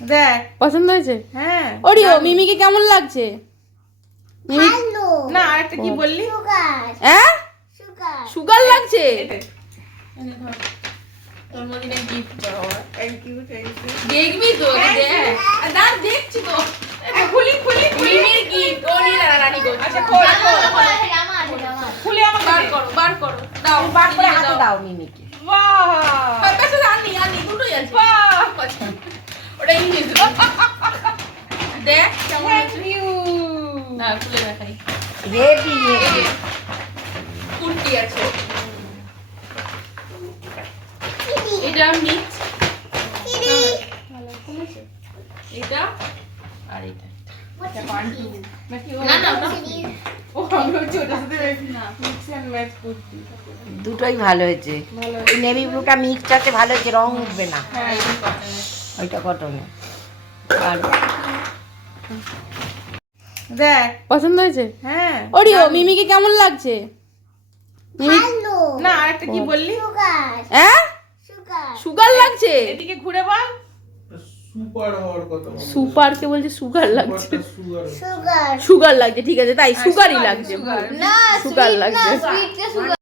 দেখ পছন্দ হয়েছে? হ্যাঁ ওরিও মিমিকে কেমন লাগছে? মিমি না আরেকটা কি বললি? হ্যাঁ সুগার লাগছে। জন্মদিনের গিফট দেওয়া। থ্যাংক ইউ দেখবি তো দেখ দাঁড় দেখছি তো খুলি মিমির গিফট ওরি রানী গো। আচ্ছা খোল খুলে আমাকে বার করো দাও বার করে হাতে দাও মিমিকে। বাহ কাছে আনি দুটোই আছে। বাহ ওটা ইংলিশ দেখ কেমন থ্যাংক হয়েছে। ইউ না খুলে দেখাই। হেভি কুর্তি আছে। এটা মিক্স এটা আর এটা না না ও আমি হচ্ছে ওটার সাথে মিক্স এন্ড ম্যাচ করছি। দুটোই ভালো হয়েছে। ভালো ওই নেভি ব্লুটা মিক্সড আছে, ভালো হয়েছে, রং উঠবে না। হ্যাঁ ওইটা কটনে। আর দেখ পছন্দ হয়েছে? হ্যাঁ ওরিও মিমিকে কেমন লাগছে? মিমি না আরেকটা কি বললি? হ্যাঁ সুগার লাগছে। এদিকে ঘুরে বল। সুপার হওয়ার কথা বলো। সুপারকে বলছে সুগার লাগছে। সুপারটা সুগার। সুগার লাগছে ঠিক আছে তাই সুগারই লাগছে। সুগার। সুগার লাগছে।